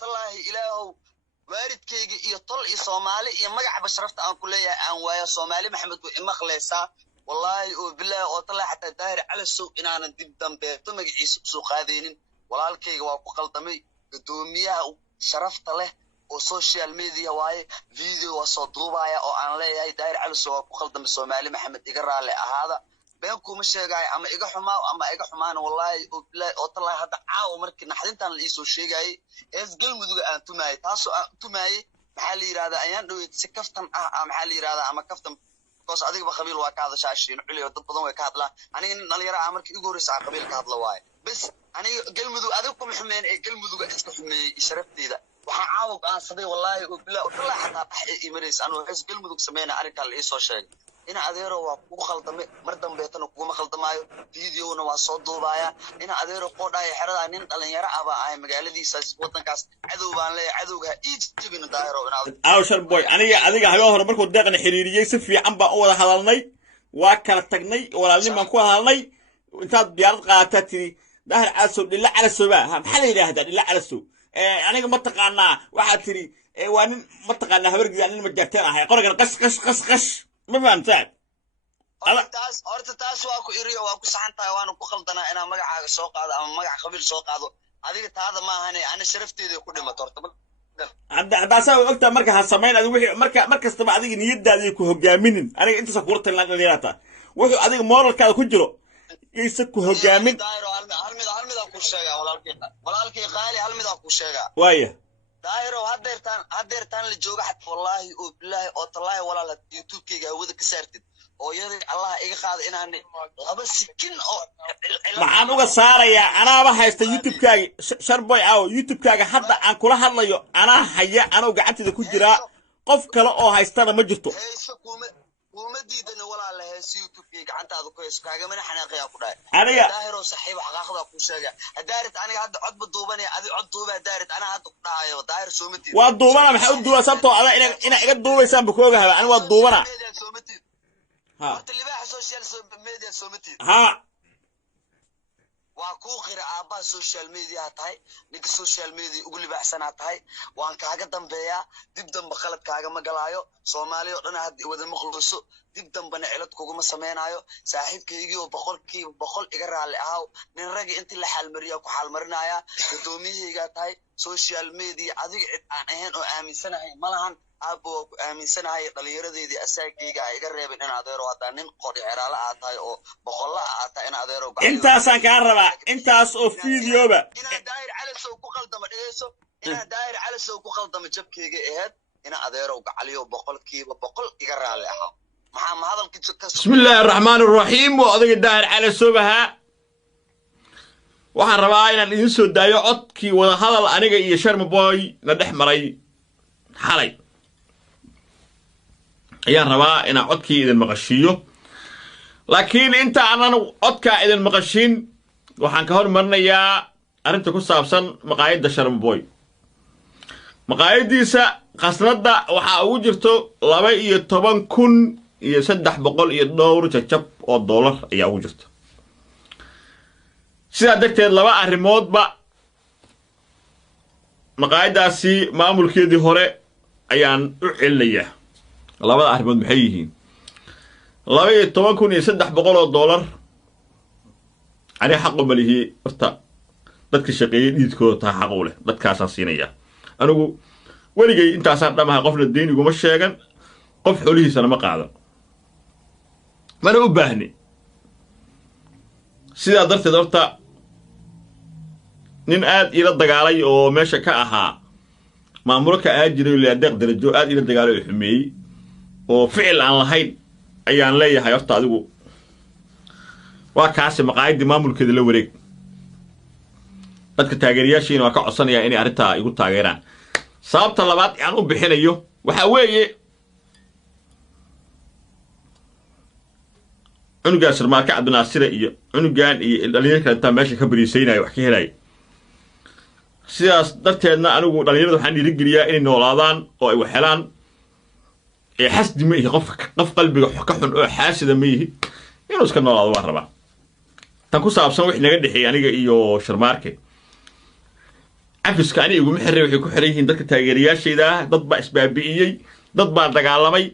والله إلهه وارد كي يطل صومالي يمجع بشرفت أن كلية أن ويا صومالي محمد وإمخلصا والله وبالله وطلع حتى داير على السوق إن أنا دب دم بيتم يعيش سوق هذين والله الكي وقل دمي قدوميها شرفت له وسوشيال ميديا واي فيديو وصدوبايا أو أنا ليه داير على السوق وقل دم الصومالي محمد يقرأ لي هذا بينكم مش جاي أما إيجا حما أما إيجا حمان والله وطلع هذا عاو مركز نحدين اللي يسوي شيء جاي إيش قل مدو أنتم ماي تاسو أنتم ماي محلي هذا أيام دو يتسكفتم محلي هذا أما كفتم كوس عديك بخبيل واقع شاشين عليه وتبضون وكاد لا أنا نليرا عمرك يجورس على قبيل كاد واي بس أنا قل مدو أذوقكم حمين قل مدو إيش حمي شرفتي ذا وحعاوق أنا صدي والله وبلا وطلع حتى إمريس أنا إيش قل مدو سمينا أريك اللي يسوي شيء إن أديره وخلطمي مردم بيتنا وكوما خلطمايو فيديو نواسود دوبايا إن أديره قودا يحرد عنين قلنا يرى أبا أي مجال دي ساس وطن كاس عدو بان لي عدو جه إيجابين دايره أو شر بوي أنا هجوه ربك ودقنا حريرية سفي عم بقول هذالني وأكل تجني ولا لي ما نكون هذالني وأنت بيارد قاتتي ده على السوق لا على السوق هم حلي ده هذا لا على السوق أنا منطقنا واحد تري وأنا منطقنا هبرق يعني المجتمع هاي قرقنا قش ما فهمت سعد أرتاس واكو إيريا واكو سحن تايوان وكو خلطنا أنا مجا سوق هذا أما مجا قبيل سوق هذا هذه هذا ما هني أنا شرفتي ذي كل ما ترتب عند سوي وقتها مركز هالسمين هذا وحي مركز تبع هذيك نيد هذيك هجامين أنا أنت سكورت اللي وحي هذيك مورال كذا كجرو يسكوا هجامين هل أكو شيء ولا الكي غالي هل أكو شيء وايه دايرو هديرتان لجوجا حتى والله وبالله والله ولا لا يوتيوب كيجا وذا كسرت oo yadi Allah iga qaado inaan laba sikin oo maxaan uga saaraya anaaba haysta youtube-kaaga sharboy aaw youtube-kaaga hadda aan kula hadlayo anaa haya anoo gacantida ku jira qof kale oo haystana ma jirto kuma diidana walaal hees youtube-kaaga gacantaada ku hees kaaga mana xanaaqaya ku dhaay aniga daahiro saaxiib xaqaaqda ku sheega hadaarit aniga hadda cod baduubanay adi cod duuba hadaarit ana hadda ku dhaayo daahir soomatiid waa duubana maxay u duuba sabtoo ada ina iga duubaysaan ba kooga haba ani waa duubana اللي بقى سوشيال ميديا سومتي ها واكو قرا ابا سوشيال ميديا تاي نيك سوشيال ميديا ugu libaxsana tahay waan kaaga dambeeya dib dambe khalad kaaga ma galaayo Soomaaliya oo dhan had wada maqluuso dib dambena cilad kugu ma sameeynayo saaxiibkaygi oo boqol iga raali ahaw nin rag intii la xal mariyo ku xal marinaya gudoomiyayga tahay social media adiga cid aan ahayn oo aaminsanahay malahan abo aaminsanahay dhalinyaradeedii asaagayga ay iga reebeen in adeero hada nin qori xiraala ah tahay oo boqolla ah tahay in adeero intaas aan ka rabaa intaas oo fiidiyoba ina daayir cali soo ku qaldama dhigayso ina daayir cali soo ku qaldama jabkayga ahayd ina adeero gacaliyo boqolkiiba boqol iga raali ah maxaa hadalkiisa ka bismillaahir rahmaanir rahiim waa adiga daayir cali soobaha waxaan rabaa inaan idin soo daayo codkii wada hadal aniga iyo Sharmaboy la dhex maray xalay ayaan rabaa inaan codkii idin maqashiyo laakiin inta aanan codka idin maqashin waxaan ka hormarnayaa arrinta ku saabsan maqaayadda Sharmaboy maqaayadiisa qasnada waxa ugu jirto 12,300 jajab oo dollar ayaa ugu jirto sidaa darteed laba arrimoodba maqaayadaasi maamulkeedii hore ayaan u celinayaa labada arrimood maxay yihiin 12,300 dollar ani xaq u malihi horta dadka shaqeeyay dhiidkooda taa xaq u leh dadkaasaan siinaya anigu weligay intaasaan dhamaha qofna deyn iguma sheegan qof xoolihiisana ma qaadan mana u baahni sidaa darteed horta nin aad ila dagaalay oo meesha ka ahaa maamulo ka jiray leedeeq darajo aad ila dagaalay oo xumeeyay oo ficil aan lahayn ayaan leeyahay horta adigu waa kaasi maqaayadii maamulkeeda la wareeg dadka taageerayaashiina waa ka codsanaya inay arrintaa igu taageeraan sababta labaad aan u bixinayo waxa weeye cunugaas Sharmaarka Cabdinaasir iyo cunugan iyo dhalinyarada kale inta meesha ka bariisaynay wax ka helay sidaas darteedna anigu dhalinyarada waxaan dhiirigeliyaa inay noolaadaan oo ay wax helaan ee xasdi ma qof qalbiga ka xun oo xaasida ma yihi inuu iska noolaado waan rabaa tan ku saabsan wix naga dhixay aniga iyo Sharmaarke cafiska ani iguma xirray waxay ku xiran yihiin dadka taageerayaashayda ah dad baa isbaabi'iyey dad baa dagaalamay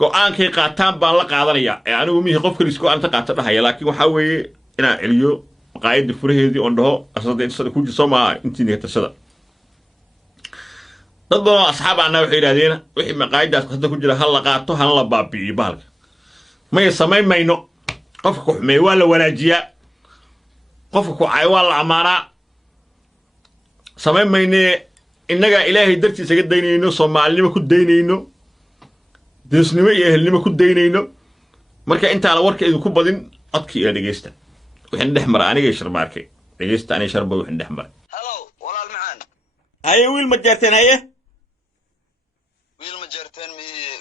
go'aankay qaataan baan la qaadanayaa ee anigu mihii qof kaliis go'aanta qaata dhahaya laakiin waxaa weeye inaan celiyo maqaayadda furaheedii oon dhaho asada intasada ku jirso maaha intii nigatashada dad badan oo asxaab ahna waxay yidhahdeen wixii maqaayaddaas qasada ku jira ha la qaato hana la baabi'iyo bahalka maya samayn mayno qofka ku xumeeya waa la wanaajiyaa qofka ku cay waa la ammaanaa samayn maynee innagaa ilaahay dartiisa ga daynayno soomaalinimo ku daynayno deesnimo iyo ehelnimo ku daynayno marka intaana warka idinku badin codkii ila dhegeysta wixin dhex mara anigay sharmaarkay dhegeysta anay sharba wixin dhex mara halo walaal macaan haye wiil ma jeerteen haye wiil ma jeerteen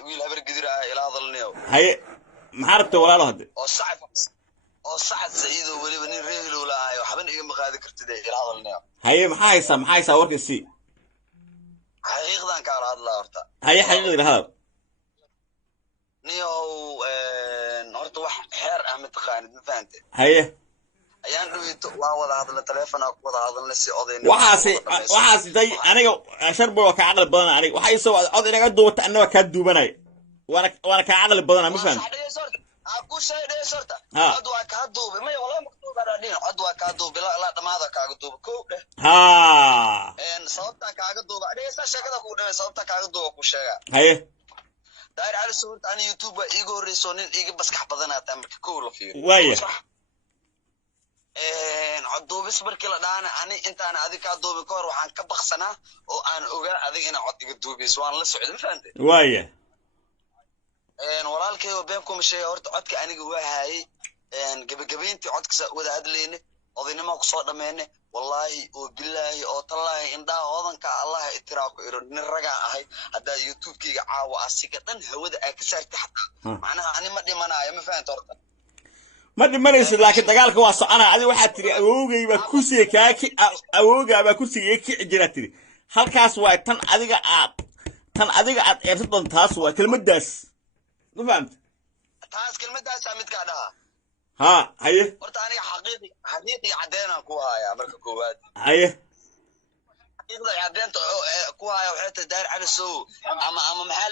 wiil habar gidir ah ila hadalnayo haye maxaa rabta walaalo hadde oo saxad saciido weliba nin reehlow laahay waxban iga maqaadi kartid ila hadalnayo haye maxaa haysaa warka sii xaqiiqdan ka hadlaa horta haye xaqiiqda hadal niyow horta wax xeer ah mataqaanid ma fahantay haye ayaan dhaweyto waan wada hadla telefonaa ku wada hadalna si odayna waxaas day aniga sharbo waa kaa caqli badan aniga waxay soo cod inaga duubata annaba kaa duubanay waana kaa caqli badan ma fahantay aku shay dheesorta cod waa kaa duubay maya walaa maktuuba dhadhin cod waa kaa duubay la dhamaada kaaga duuba kow dheh sababtaa kaaga duuba dhegeysta sheekada ku dhaway sababtaa kaaga duuba ku sheega haye daahir cali suurta ani youtube waa iiga horreyso nin iiga baskax badanaata marka kow la fiiriyo waaya cod duubis markii la dhaana ani intaan adig kaa duubin ka hor waxaan ka baksanaa oo aan ogaa adig ina cod iga duubayso waan la socday ma fahantay waaya walaalkayoo been kuma sheega horta codka aniga waa haayay gebagabayntii codkasa wada hadlayne odaynima kusoo dhammeene wallaahi oo bilaahi oo tallaahi indhaha odanka allaha itiraa ku iro nin ragaan ahay haddaa youtubekayga caawa asiga dhan hawada aa ka saartay xataa macnaha ani ma dhimanaayo ma fahanta horta ma dhimanaysid laakiin dagaalka waa soconaa adiga waxaad tiri awowgaybaa kursiga awowgaabaa kursiga iga kici jiraa tiri halkaas waa tan adiga aad eerta doon taas waa kelmaddaas ma fahamta taas kelmaddaasaa midkaa dhaha ها هي horta aniga xaqiiqi cadeenaan ku hayaa marka koowaad haye xaqiiqda cadeenta ku haya waxay tahay daahir cali sow ama maxaa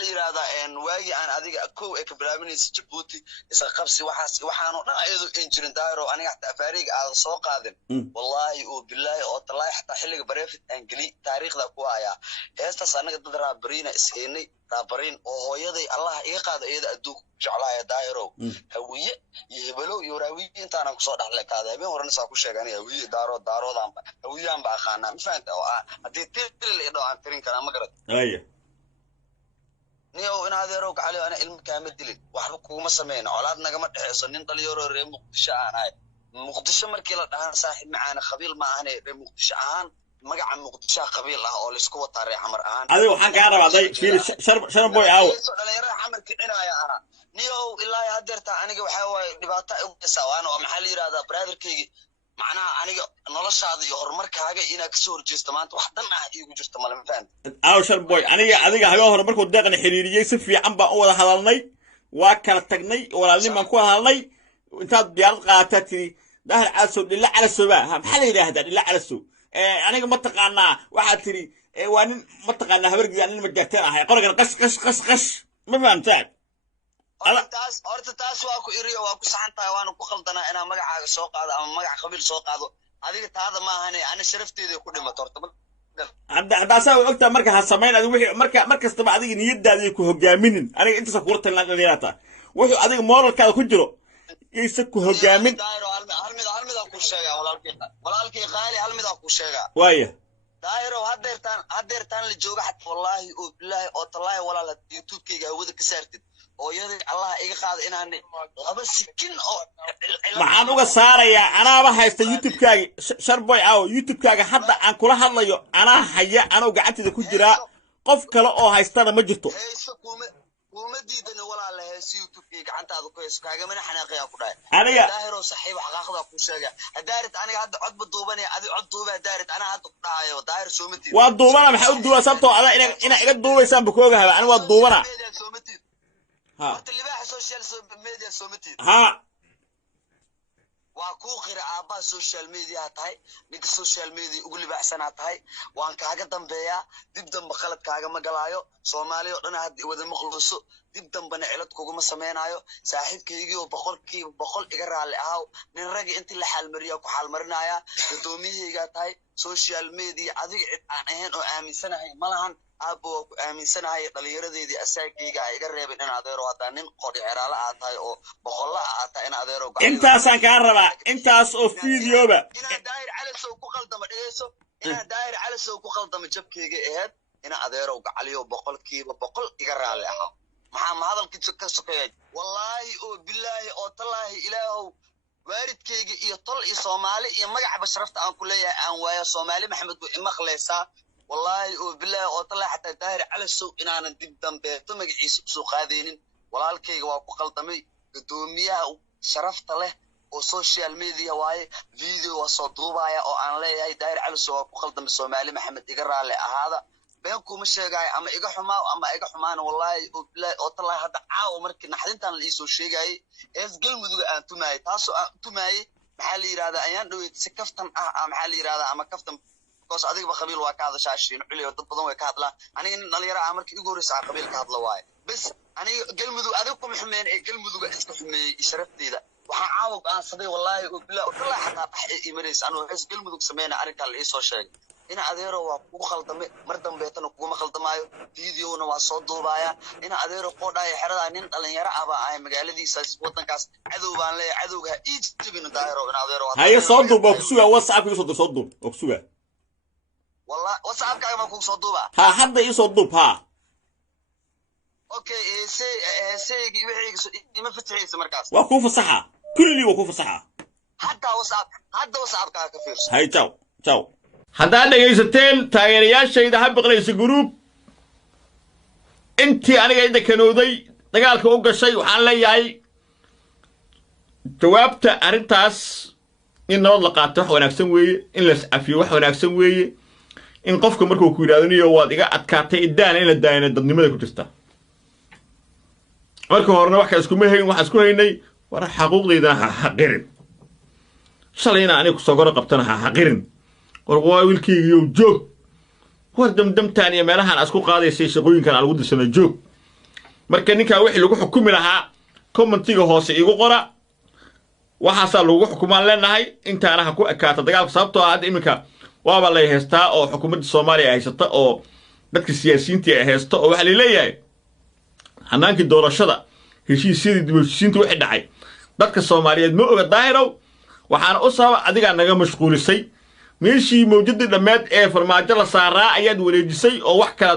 la yiraahdaa waagi aan adiga kow ee ka bilaabinaysa Djibouti isa qabsi waxaan oo dhan ayadu in jirin daahiro aniga xataa afaariga aad soo qaadin wallahi oo billahi oo talay xataa xilliga bareefid aan gali taariikhda ku haya heestaas anaga dad raabariina isheynay raabarin oo hooyaday allah iga qaado iyada adduunka jeclaaya daahiro hawiye iyo hebelo iyo raawiye intaan ku soo dhaxlay kaada habeen horena saa ku sheegay aniga hawiye daaroodanba hawiyaan ba aqaanaa ma fahanta oo hadii tiril iyo aan tirin karaa ma garad haye niyow in adeerow gacali ana ilmo kaama dilin waxba kuuma sameeyna colaad nagama dhaxayso nin dhalinyaro reer muqdisho aan ahay muqdisho markii la dhahan saaxiib macaana qabiil ma ahane reer muqdisho ahaan magaca muqdisho qabiil ah oo la isku wataa reer xamar ahaan adiga waxaan kaa rabaa day fiil sharboy aaw dhalinyarada xamar kicinaya ah niyow ilaahay hadeerta aniga waxa waay dhibaato u gasaa waana maxaa la yiraahdaa brotherkaygi macnaha aniga noloshaada iyo horumarkaaga inaad ka soo horjeesto maanta wax dhan ah iigu jirto malama fahanta aaw sharboy adiga habeen hore markuu deeqna xiriiriyey si fiican baan u wada hadalnay waa kala tagnay walaalnimaan ku hadalnay intaad diyaarad qaata tiri daahir calasow dhilla calasow maxaa la yidhaahdaa dhilla calasow aniga ma taqaanaa waxaad tiri waa nin ma taqaanaa habargiyaa nin majarteen ahay qorigan qash ma fahamtaan horta taas waa ku iriyo waa ku saxan tahay waana ku qaldanaa inaa magacaaga soo qaado ama magac qabiil soo qaado adiga taada maahane ani sharafteeda ku dhimato horta haddaasaa way ogtaa marka ha samayn adiga wixii mar kastaba adiga niyadaada ku hogaaminin aniga intaasa kula talin dhalinyarata wuxuu adiga moralkaada ku jiro yaysa ku hogaamin hal mid aan ku sheegaa walaalkii qaali hal mid aan ku sheegaa waaya daahiro hadeertaan la jooga xataa wallaahi oo bilaahi oo tallaahi walaal youtubekayga hawada ka saartid hooyaday allah iga qaada inaan laba sikin oo maxaan uga saarayaa anaaba haysta youtubekaaga sharboy aaw youtubekaaga hadda aan kula hadlayo anaa haya anoo gacanteeda ku jiraa qof kale oo haystana ma jirto kuma diidana walaal hees youtubekayga gacantaada ku hayso kaagamana xanaaqayaa ku dhahay aniga daahiro saxiib xaqaaqda ku sheega hadaarid aniga hadda codba duubanaya adi cod duuba hadaarid ana hadda ku dhahayo daahir soomatiid waa duubana maxaa u duuba sababtoo ada ina iga duubaysaan ba ku ogahaba ani waa duubana horta libaaxa social media soomatiid ha waa kuu qira aabbaha social media tahay ninka social media ugu libaaxsanaa tahay waan kaaga dambeeyaa dib dambe khalad kaagama galaayo soomaaliya oo dhan hadda wada maqluuso dib dambena cilad kuguma samaynayo saaxiibkaygii oo boqolkiiba boqol iga raalli ahaw nin ragi intii la xaalmariya ku xaalmarinaya gudoomiyahaygaa tahay social media adiga cid aan ahayn oo aaminsanahay malahan aabbo waa ku aaminsanahay dhallinyaradeedii asaagayga ay iga reebeen in adeero haddaa nin qodhi xeraala aad tahay oo boqolla aad tahay in adeero intaasaan kaa rabaa intaas oo fiidiyoba inaan daahir calasow ku qaldama dhegeyso inaan daahir calasow ku qaldama jabkayga ahayd ina adeerow gacaliyo boqolkiiba boqol iga raalli ahaa maxaa ma hadalkiisa ka sokeeyay wallaahi oo bilaahi oo tallaahi ilaahow waalidkayga iyo tol iyo soomaali iyo magacba sharafta aan ku leeyahay aan waaya soomaali maxamed way imaqleysaa wallaahi oo bilaahi oo tallaahi xataa daahir calasow inaanan dib dambeeto magaciisa usoo qaadaynin walaalkayga waa ku qaldamay gudoomiyaha sharafta leh oo social media waaye video waa soo duubaya oo aan leeyahay daahir calasow waa ku qaldamay soomaali maxamed iga raalli ahaada been kuma sheegaayo ama iga xumaa ama iga xumaana wallaahi oo bilaahi oo tallaahi hadda caawa markii naxdintaan la iisoo sheegayay ees galmuduga aan tumaayay taasoo aan tumaayay maxaa la yidhahdaa ayaan dhaweyd si kaftan ah maxaa la yidhahdaa ama kaftan koos adigaba qabiil waa ka hadashaa shiin culi oo dad badan way ka hadlaan aniga nin dhalinyaro ah markii igu horreysa aan qabiil ka hadla waaye bas aniga galmudug adiga kuma xumeyn ee galmuduga iska xumeeyey sharafteeda waxaan caawa go'aansaday wallaahi oo bilaahi oo tallaahi xataa dhax imanaysa anuu hees galmudug sameyna arrinkaa la iisoo sheegay ina adeero waa kugu khaldamay mar dambeetana kuguma khaldamaayo videona waa soo duubaya ina adeero qoodhaya xeradaa nin dhalinyaro ah baa ahay magaaladiisaas waddankaas cadow baan leeyahay cadowga ha ii jabin daahiro ina adeero haye soo duub oo kusuga whatsapp igu soo duub oo kusuga والله واتساب كاغا ما كوك سو دوبا ها حدا يسو دوب ها اوكي سي وحي ما فتحيس مركاس waa ku fasaxa kulli waa ku fasaxa حتى واتساب كاغا كفيرس hay ciao haddaad dhegaysateen taageerayaashayda ha biqlaysa group intii aniga inta kanooday dagaalka u gashay waxaan leeyahay jawaabta arrintaas in nabad la qaato wax wanaagsan weeye in la iscafiyo wax wanaagsan weeye in qofka markuu ku yiraahdo waad iga adkaatay idaan in la daayna dadnimada ku jirta marka horena wax ka isku meehayn wax isku haynay war xaquuqdeedana ha xaqirin shalayna aniga soo gor qabtana ha xaqirin war waa wiilkaygiiyo joog war damdamtaan iyo meelahan isku qaadaysay shaqooyinkan aan ugu dirsanay joog marka ninka wixii lagu xukumi lahaa commentiga hoose igu qora waxaasa lagu xukumaan leenahay intaana ha ku ekaata dagaalka sababtoo ah hadda iminka waaba lay haystaa oo xukuumadda Soomaaliya ay haysata oo dadka siyaasiyiinta ay haysto oo waxa la leeyahay hanaankii doorashada heshiisyadii dibadhisiinta wixii dhacay dadka Soomaaliyeed ma oga daahirow waxaan u sabab adiga naga mashquulisay meeshii mawjadii dhameed ee farmaajo la saaraa ayaad wareejisay oo wax kala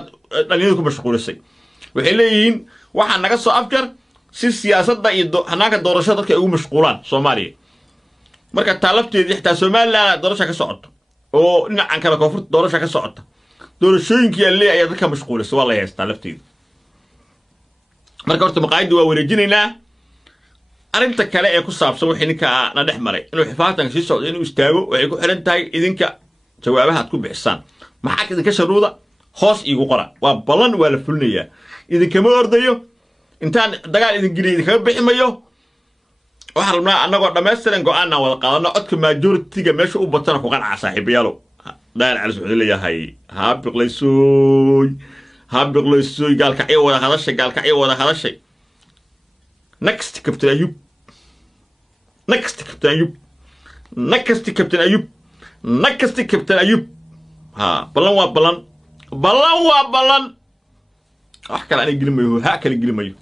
dhalinyarada ku mashquulisay waxay leeyihiin waxa naga soo afjar si siyaasadda iyo hanaanka doorashada dadka ugu mashquulaan Soomaaliya marka talabteedii xitaa Soomaaliland doorasho ka socoto oo dhinacan kala koonfurta doorasho ka socota doorashooyinkii alle ayaa dadka mashquulisay waa la haystaa lafteeda marka horta maqaayadda waa wareejinaynaa arrinta kale ee ku saabsan wixii ninka na dhex maray inuu xifaatanka sii socdo inuu istaago waxay ku xiran tahay idinka jawaabaha aad ku bixisaan maxaa idinka sharuuda hoos iigu qora waa ballan waa la fulinayaa idinkama ordayo intaan dagaal idin geliyo idinkaga bixi mayo waxaan rabnaa annagoo dhammaystiran go'aanaan wada qaadano codka majoritiga meesha u batana ku qancaa saaxiibayaalow daahir cali wuxuu leeyahay ha biqlaysoy gaalkacyo wada hadashay next captain ayub ha ballan waa ballan wax kale aan geli mayo ha kale geli mayo